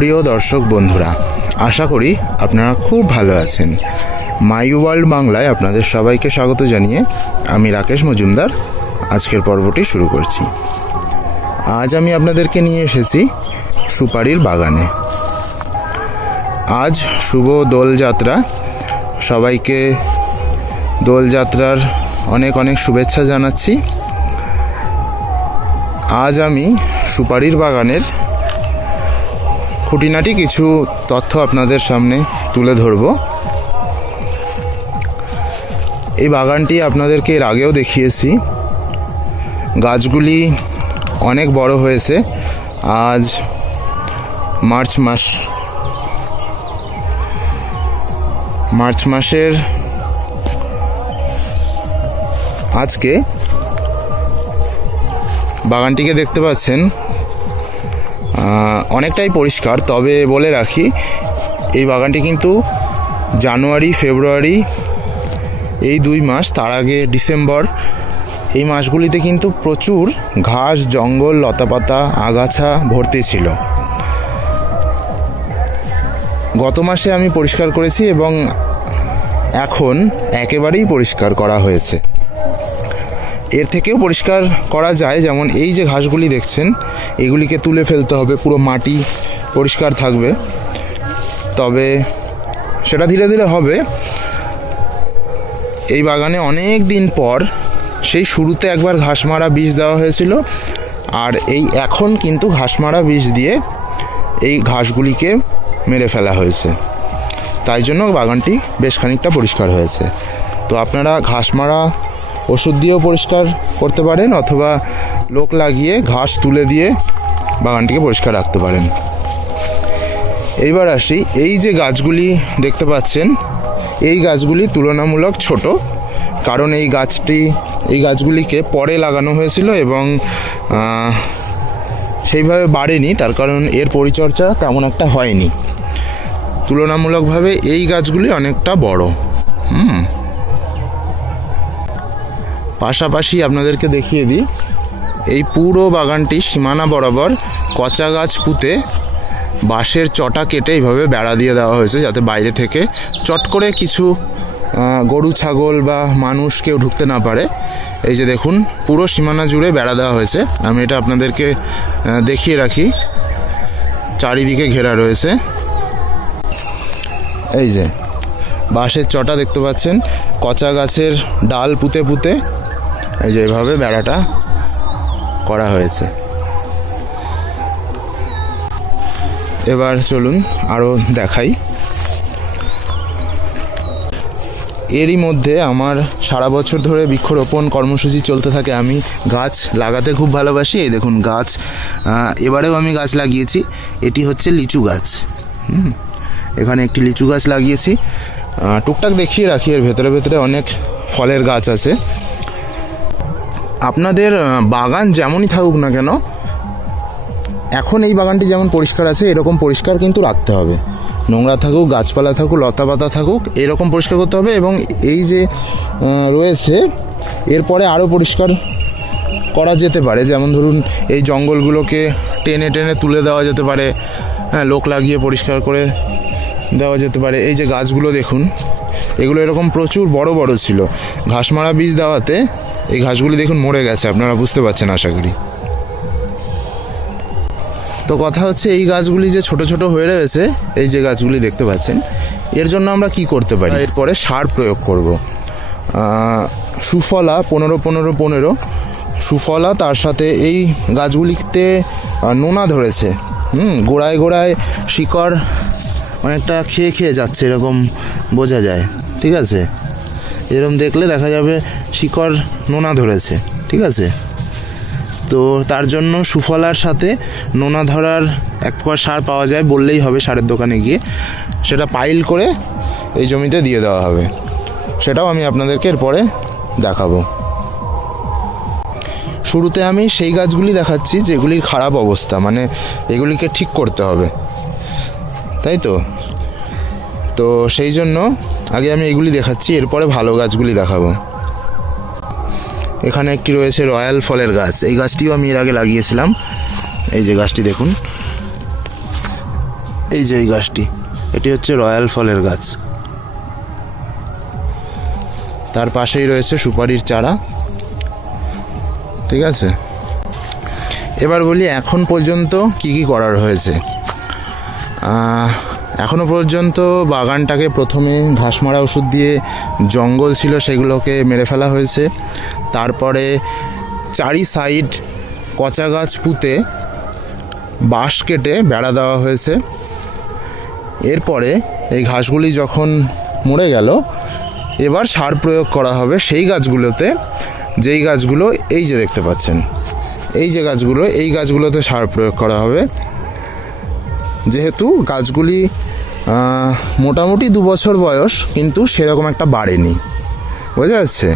প্রিয় দর্শক বন্ধুরা, আশা করি আপনারা খুব ভালো আছেন। মাই ওয়ার্ল্ড বাংলায় আপনাদের সবাইকে স্বাগত জানিয়ে আমি রাকেশ মজুমদার আজকের পর্বটি শুরু করছি। আজ আমি আপনাদেরকে নিয়ে এসেছি সুপারির বাগানে। আজ শুভ দোলযাত্রা সবাইকে দোলযাত্রার অনেক অনেক শুভেচ্ছা জানাচ্ছি। আজ আমি সুপারির বাগানের খুঁটিনাটি কিছু তথ্য আপনাদের সামনে তুলে ধরব। এই বাগানটি আপনাদেরকে এর আগেও দেখিয়েছি। গাছগুলি অনেক বড় হয়েছে। আজ মার্চ মাস। মার্চ মাসের আজকে বাগানটিকে দেখতে পাচ্ছেন অনেকটাই পরিষ্কার, তবে বলে রাখি, এই বাগানটি কিন্তু জানুয়ারি, ফেব্রুয়ারি, এই দুই মাস, তার আগে ডিসেম্বর, এই মাসগুলিতে কিন্তু প্রচুর ঘাস, জঙ্গল, লতাপাতা, আগাছা ভর্তি ছিল। গত মাসে আমি পরিষ্কার করেছি এবং এখন একেবারেই পরিষ্কার করা হয়েছে। এর থেকেও পরিষ্কার করা যায়, যেমন এই যে ঘাসগুলি দেখছেন, এগুলিকে তুলে ফেলতে হবে, পুরো মাটি পরিষ্কার থাকবে। তবে সেটা ধীরে ধীরে হবে। এই বাগানে অনেক দিন পর সেই শুরুতে একবার ঘাস মারা বীজ দেওয়া হয়েছিল, আর এই এখন কিন্তু ঘাস মারা বীজ দিয়ে এই ঘাসগুলিকে মেরে ফেলা হয়েছে। তাই জন্য বাগানটি বেশ খানিকটা পরিষ্কার হয়েছে। তো আপনারা ঘাস মারা ওষুধ দিয়েও পরিষ্কার করতে পারেন অথবা লোক লাগিয়ে ঘাস তুলে দিয়ে বাগানটিকে পরিষ্কার রাখতে পারেন। এইবার আসি, এই যে গাছগুলি দেখতে পাচ্ছেন, এই গাছগুলি তুলনামূলক ছোট, কারণ এই গাছটি, এই গাছগুলিকে পরে লাগানো হয়েছিল এবং সেইভাবে বাড়েনি, তার কারণ এর পরিচর্যা তেমন একটা হয়নি। তুলনামূলকভাবে এই গাছগুলি অনেকটা বড়। হুম। পাশাপাশি আপনাদেরকে দেখিয়ে দিই, এই পুরো বাগানটি সীমানা বরাবর কচা গাছ পুঁতে বাঁশের চটা কেটে এইভাবে বেড়া দিয়ে দেওয়া হয়েছে যাতে বাইরে থেকে চট করে কিছু গরু, ছাগল বা মানুষ কেউ ঢুকতে না পারে। এই যে দেখুন, পুরো সীমানা জুড়ে বেড়া দেওয়া হয়েছে। আমি এটা আপনাদেরকে দেখিয়ে রাখি। চারিদিকে ঘেরা রয়েছে। এই যে, বাঁশের চটা দেখতে পাচ্ছেন। কচা গাছের ডাল পুঁতে পুঁতে এই যে এভাবে বেড়াটা করা হয়েছে। এবার চলুন আরও দেখাই। এরই মধ্যে আমার সারা বছর ধরে বৃক্ষরোপণ কর্মসূচি চলতে থাকে। আমি গাছ লাগাতে খুব ভালোবাসি। এই দেখুন গাছ এবারেও আমি গাছ লাগিয়েছি। এটি হচ্ছে লিচু গাছ। এখানে একটি লিচু গাছ লাগিয়েছি। টুকটাক দেখিয়ে রাখি। এর ভেতরে ভেতরে অনেক ফলের গাছ আছে। আপনাদের বাগান যেমনই থাকুক না কেন, এখন এই বাগানটি যেমন পরিষ্কার আছে, এরকম পরিষ্কার কিন্তু রাখতে হবে। নোংরা থাকুক, গাছপালা থাকুক লতা পাতা থাকুক, এরকম পরিষ্কার করতে হবে এবং এই যে রয়েছে, এরপরে আরও পরিষ্কার করা যেতে পারে। যেমন ধরুন, এই জঙ্গলগুলোকে টেনে টেনে তুলে দেওয়া যেতে পারে হ্যাঁ লোক লাগিয়ে পরিষ্কার করে দেওয়া যেতে পারে। এই যে গাছগুলো দেখুন, এগুলো এরকম প্রচুর বড় বড় ছিল। ঘাস মারা বীজ দেওয়াতে এই ঘাসগুলি দেখুন মরে গেছে, আপনারা বুঝতে পারছেন আশা করি। তো কথা হচ্ছে, এই গাছগুলি যে ছোট ছোট হয়ে রয়েছে, এই যে গাছগুলি দেখতে পাচ্ছেন, এর জন্য আমরা কি করতে পারি? এরপরে সার প্রয়োগ করব। সুফলা পনেরো পনেরো পনেরো, সুফলা তার সাথে এই গাছগুলিতে নোনা ধরেছে। হুম, গোড়ায় গোড়ায় শিকড় অনেকটা খেয়ে খেয়ে যাচ্ছে, এরকম বোঝা যায়। ঠিক আছে? এরকম দেখলে দেখা যাবে শিকড় নোনা ধরেছে, ঠিক আছে? তো তার জন্য সুফলার সাথে নোনা ধরার এক প্রকার সার পাওয়া যায় বললেই হবে সারের দোকানে গিয়ে। সেটা পাইল করে এই জমিতে দিয়ে দেওয়া হবে। সেটাও আমি আপনাদেরকে এরপরে দেখাবো। শুরুতে আমি সেই গাছগুলি দেখাচ্ছি যেগুলির খারাপ অবস্থা মানে এগুলিকে ঠিক করতে হবে। তাই তো? তো সেই জন্য আগে আমি এগুলি দেখাচ্ছি, এরপরে ভালো গাছগুলি দেখাবো। এখানে একটি রয়েছে রয়্যাল ফলের গাছ। এই গাছটিও আমি এর আগে লাগিয়েছিলাম। এই যে গাছটি দেখুন। এই যে এই গাছটি এটি হচ্ছে রয়্যাল ফলের গাছ। তার পাশেই রয়েছে সুপারির চারা। ঠিক আছে? এবার বলি এখন পর্যন্ত কি কি করার হয়েছে? আহ, এখনও পর্যন্ত বাগানটাকে প্রথমে ঘাস মারা ওষুধ দিয়ে জঙ্গল ছিল সেগুলোকে মেরে ফেলা হয়েছে। তারপরে চারি সাইড কচা গাছ পুঁতে বাঁশ কেটে বেড়া দেওয়া হয়েছে। এরপরে এই ঘাসগুলি যখন মরে গেল, এবার সার প্রয়োগ করা হবে সেই গাছগুলোতে। যেই গাছগুলো এই যে দেখতে পাচ্ছেন, এই যে গাছগুলো, এই গাছগুলোতে সার প্রয়োগ করা হবে। যেহেতু গাছগুলি মোটামুটি দু বছর বয়স, কিন্তু সেরকম একটা বাড়েনি। বোঝা যাচ্ছে?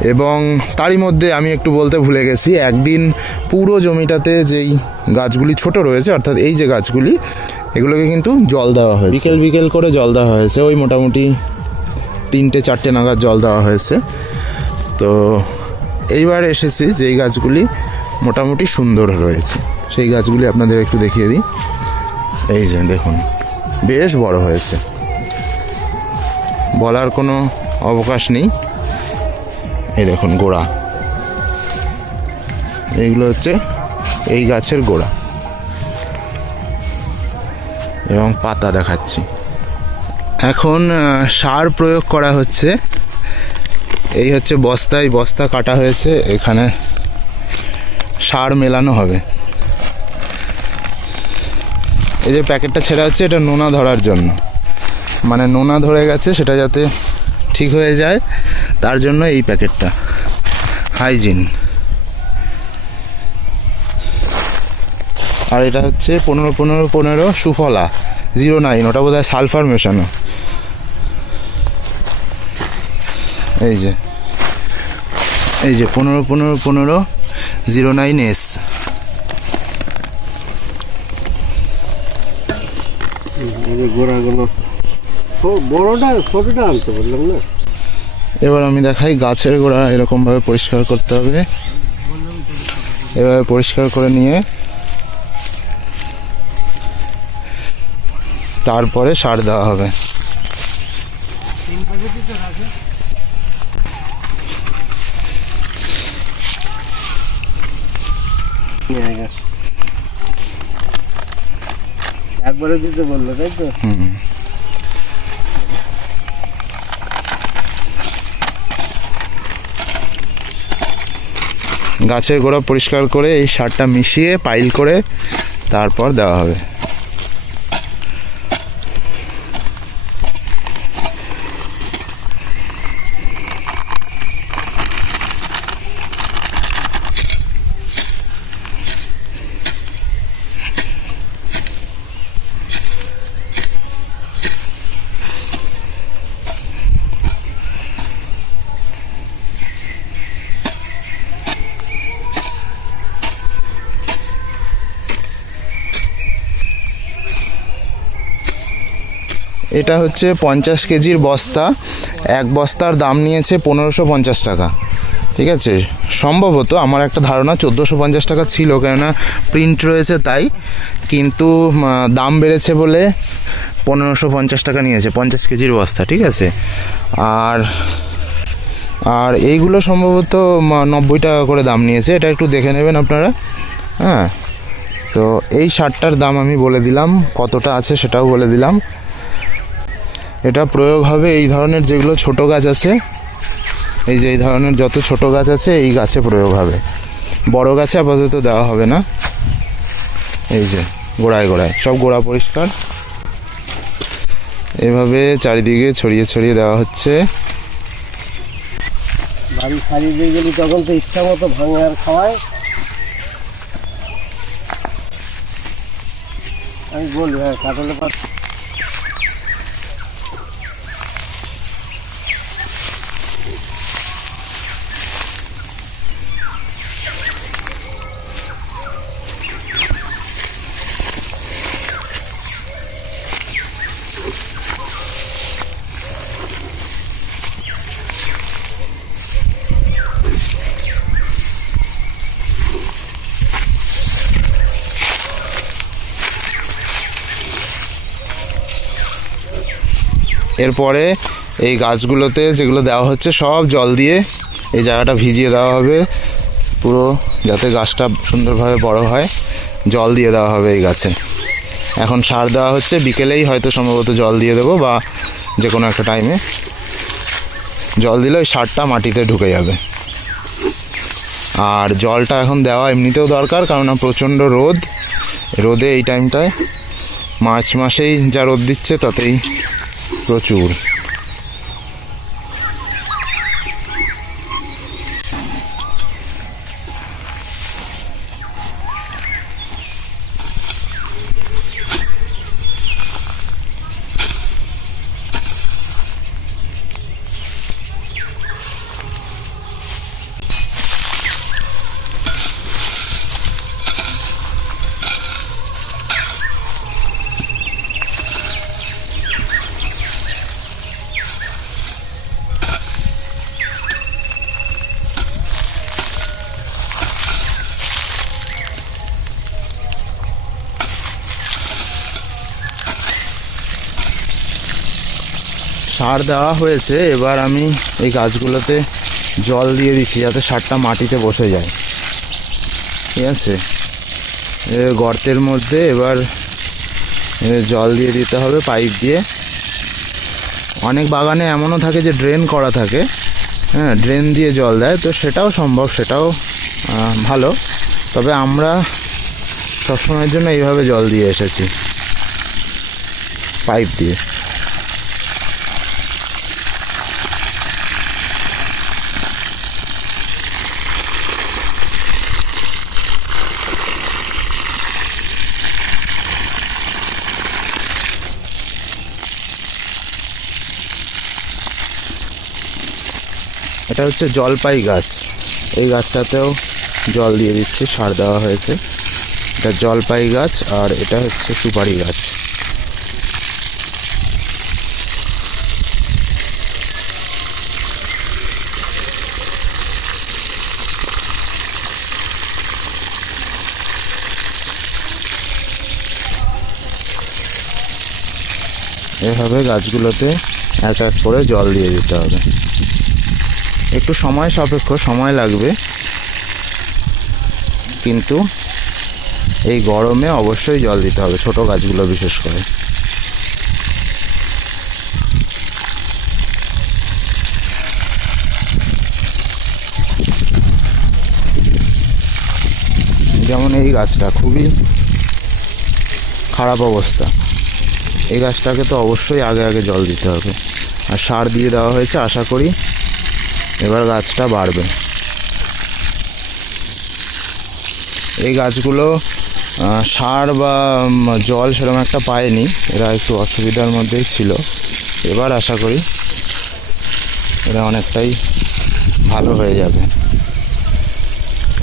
এবং তারই মধ্যে আমি একটু বলতে ভুলে গেছি, একদিন পুরো জমিটাতে যেই গাছগুলি ছোট রয়েছে, অর্থাৎ এই যে গাছগুলি, এগুলোকে কিন্তু জল দেওয়া হয়েছে। বিকেল বিকেল করে জল দেওয়া হয়েছে, ওই মোটামুটি তিনটে চারটে নাগাদ জল দেওয়া হয়েছে। তো এইবার এসেছি যেই গাছগুলি মোটামুটি সুন্দর রয়েছে। সেই গাছগুলি আপনাদের একটু দেখিয়ে দিই। এই যে দেখুন, বেশ বড় হয়েছে। বলার কোনো অবকাশ নেই। এই দেখুন, গোড়া। এইগুলো হচ্ছে এই গাছের গোড়া। এবং পাতা দেখাচ্ছি। এখন সার প্রয়োগ করা হচ্ছে। এই হচ্ছে বস্তায়, বস্তা কাটা হয়েছে। এখানে সার মেলানো হবে। এই যে প্যাকেটটা ছেঁড়া হচ্ছে, এটা নোনা ধরার জন্য। মানে নোনা ধরে গেছে, সেটা যাতে ঠিক হয়ে যায়। তার জন্য এই প্যাকেটটা। হাইজিন আর এটা হচ্ছে পনেরো পনেরো পনেরো সুফলা জিরো নাইন ওটা বোধ হয় সালফার মেশানো। এই যে। এই যে পনেরো পনেরো পনেরো জিরো নাইন এস গোড়াগুলো বড়টা, ছোটটা আনতে বললাম না? এবার আমি দেখাই গাছের গোড়া এরকমভাবে পরিষ্কার করতে হবে। এভাবে পরিষ্কার করে নিয়ে তারপরে সার দেওয়া হবে। একবারে দিতে বলল তাই তো? গাছের গোড়া পরিষ্কার করে এই সারটা মিশিয়ে পাইল করে তারপর দেওয়া হবে। এটা হচ্ছে পঞ্চাশ কেজির বস্তা। এক বস্তার দাম নিয়েছে পনেরোশো পঞ্চাশ টাকা। ঠিক আছে? সম্ভবত আমার একটা ধারণা চোদ্দোশো পঞ্চাশ টাকা ছিল, কেননা প্রিন্ট রয়েছে তাই। কিন্তু দাম বেড়েছে বলে পনেরোশো পঞ্চাশ টাকা নিয়েছে, পঞ্চাশ কেজির বস্তা, ঠিক আছে? আর আর এইগুলো সম্ভবত নব্বই টাকা করে দাম নিয়েছে। এটা একটু দেখে নেবেন আপনারা। হ্যাঁ? তো এই শার্টটার দাম আমি বলে দিলাম। কতটা আছে সেটাও বলে দিলাম। এটা প্রয়োগ হবে এই ধরনের যেগুলো ছোট গাছ আছে। এই যে এই ধরনের যত ছোট গাছ আছে, এই গাছে প্রয়োগ হবে। বড় গাছে আপাতত দেওয়া হবে না। এই যে, গোড়ায় গোড়ায়, সব গোড়া পরিষ্কার। এভাবে চারিদিকে ছড়িয়ে ছড়িয়ে দেওয়া হচ্ছে। বাড়ি গেলি তখন তো ইচ্ছা মতো ভাঙে আর খাওয়ায়। আমি বলি হ্যাঁ কাটলে পাত এরপরে এই গাছগুলোতে যেগুলো দেওয়া হচ্ছে, সব জল দিয়ে এই জায়গাটা ভিজিয়ে দেওয়া হবে। পুরো যাতে গাছটা সুন্দরভাবে বড় হয়, জল দিয়ে দেওয়া হবে এই গাছে। এখন সার দেওয়া হচ্ছে, বিকেলেই হয়তো সম্ভবত জল দিয়ে দেবো বা যে কোনো একটা টাইমে জল দিলে ওই সারটা মাটিতে ঢুকে যাবে। আর জলটা এখন দেওয়া এমনিতেও দরকার, কারণ প্রচণ্ড রোদ। রোদে এই টাইমটায় মার্চ মাসেই যা রোদ দিচ্ছে, তাতেই প্রচুর। সার দেওয়া হয়েছে, এবার আমি এই গাছগুলোতে জল দিয়ে দিচ্ছি যাতে সারটা মাটিতে বসে যায়। ঠিক আছে? গর্তের মধ্যে এবার জল দিয়ে দিতে হবে পাইপ দিয়ে। অনেক বাগানে এমনও থাকে যে ড্রেন করা থাকে হ্যাঁ ড্রেন দিয়ে জল দেয়, তো সেটাও সম্ভব, সেটাও ভালো। তবে আমরা সবসময়ের জন্য এইভাবে জল দিয়ে এসেছি, পাইপ দিয়ে। এটা হচ্ছে জলপাই গাছ। এই গাছটাতেও জল দিয়ে দিচ্ছে, সার দেওয়া হয়েছে। এটা জলপাই গাছ আর এটা হচ্ছে সুপারি গাছ। এভাবে গাছগুলোতে এক এক করে জল দিয়ে দিতে হবে। একটু সময় সাপেক্ষ, সময় লাগবে। কিন্তু এই গরমে অবশ্যই জল দিতে হবে, ছোট গাছগুলো বিশেষ করে। যেমন এই গাছটা খুবই খারাপ অবস্থা। এই গাছটাকে তো অবশ্যই আগে আগে জল দিতে হবে। আর সার দিয়ে দেওয়া হয়েছে, আশা করি এবার গাছটা বাড়বে। এই গাছগুলো সার বা জল সেরকম একটা পায়নি। এরা একটু অসুবিধার মধ্যেই ছিল। এবার আশা করি এরা অনেকটাই ভালো হয়ে যাবে।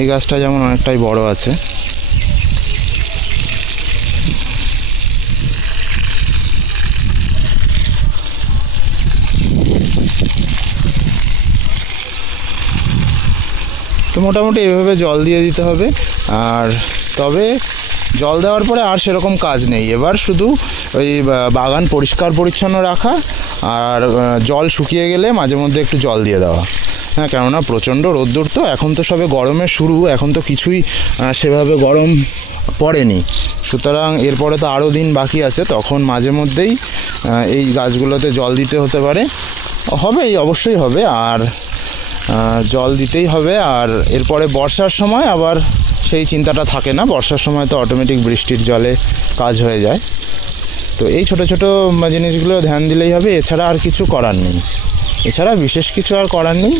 এই গাছটা যেমন অনেকটাই বড় আছে। তো মোটামুটি এভাবে জল দিয়ে দিতে হবে। আর তবে জল দেওয়ার পরে আর সেরকম কাজ নেই। এবার শুধু ওই বাগান পরিষ্কার পরিচ্ছন্ন রাখা আর জল শুকিয়ে গেলে মাঝে মধ্যে একটু জল দিয়ে দেওয়া। হ্যাঁ কেননা প্রচণ্ড রোদ্দুর তো, এখন তো সবে গরমের শুরু, এখন তো কিছুই সেভাবে গরম পড়েনি। সুতরাং এরপরে তো আরও দিন বাকি আছে, তখন মাঝে মধ্যেই এই গাছগুলোতে জল দিতে হতে পারে। হবেই, অবশ্যই হবে। আর জল দিতেই হবে আর এরপরে বর্ষার সময় আবার সেই চিন্তাটা থাকে না। বর্ষার সময় তো অটোমেটিক বৃষ্টির জলে কাজ হয়ে যায়। তো এই ছোট ছোট জিনিসগুলো ধ্যান দিলেই হবে। এছাড়া আর কিছু করার নেই। এছাড়া বিশেষ কিছু আর করার নেই।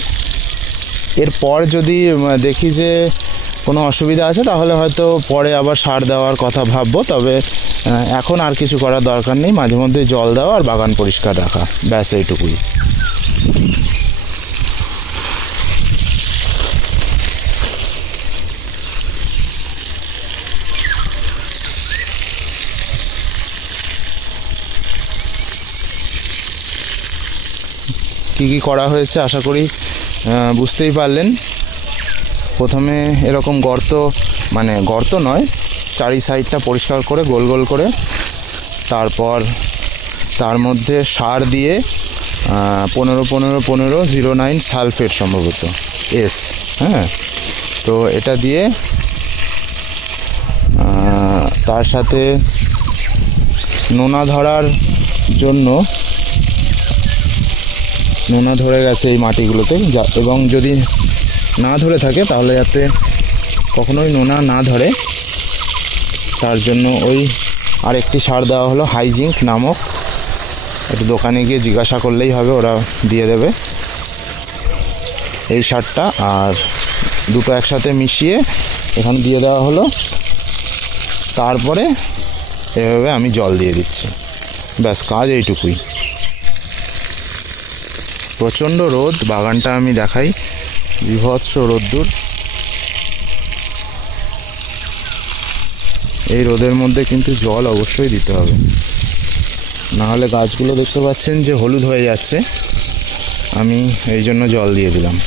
এরপর যদি দেখি যে কোনো অসুবিধা আছে, তাহলে হয়তো পরে আবার সার দেওয়ার কথা ভাববো। তবে এখন আর কিছু করার দরকার নেই। মাঝে মধ্যে জল দেওয়া আর বাগান পরিষ্কার রাখা। ব্যাস এইটুকুই। কি কি করা হয়েছে আশা করি বুঝতেই পারলেন। প্রথমে এরকম গর্ত মানে গর্ত নয়, চারি সাইডটা পরিষ্কার করে, গোল গোল করে, তারপর তার মধ্যে সার দিয়ে পনেরো পনেরো পনেরো জিরো নাইন সালফেট সম্ভবত, এস হ্যাঁ? তো এটা দিয়ে তার সাথে নোনা ধরার জন্য নোনা ধরে গেছে এই মাটিগুলোতে, যা- এবং যদি না ধরে থাকে, তাহলে যাতে কখনোই নোনা না ধরে, তার জন্য ওই আরেকটি সার দেওয়া হলো হাইজিঙ্ক নামক। একটু দোকানে গিয়ে জিজ্ঞাসা করলেই হবে, ওরা দিয়ে দেবে এই সারটা। আর দুটো একসাথে মিশিয়ে এখানে দিয়ে দেওয়া হলো। তারপরে এভাবে আমি জল দিয়ে দিচ্ছি। ব্যাস, কাজ এইটুকুই। প্রচণ্ড রোদ, বাগানটা আমি দেখাই। বিভৎস রোদ্দুর। এই রোদের মধ্যে কিন্তু জল অবশ্যই দিতে হবে। না হলে গাছগুলো দেখতে পাচ্ছেন যে হলুদ হয়ে যাচ্ছে। আমি এই জন্য জল দিয়ে দিলাম।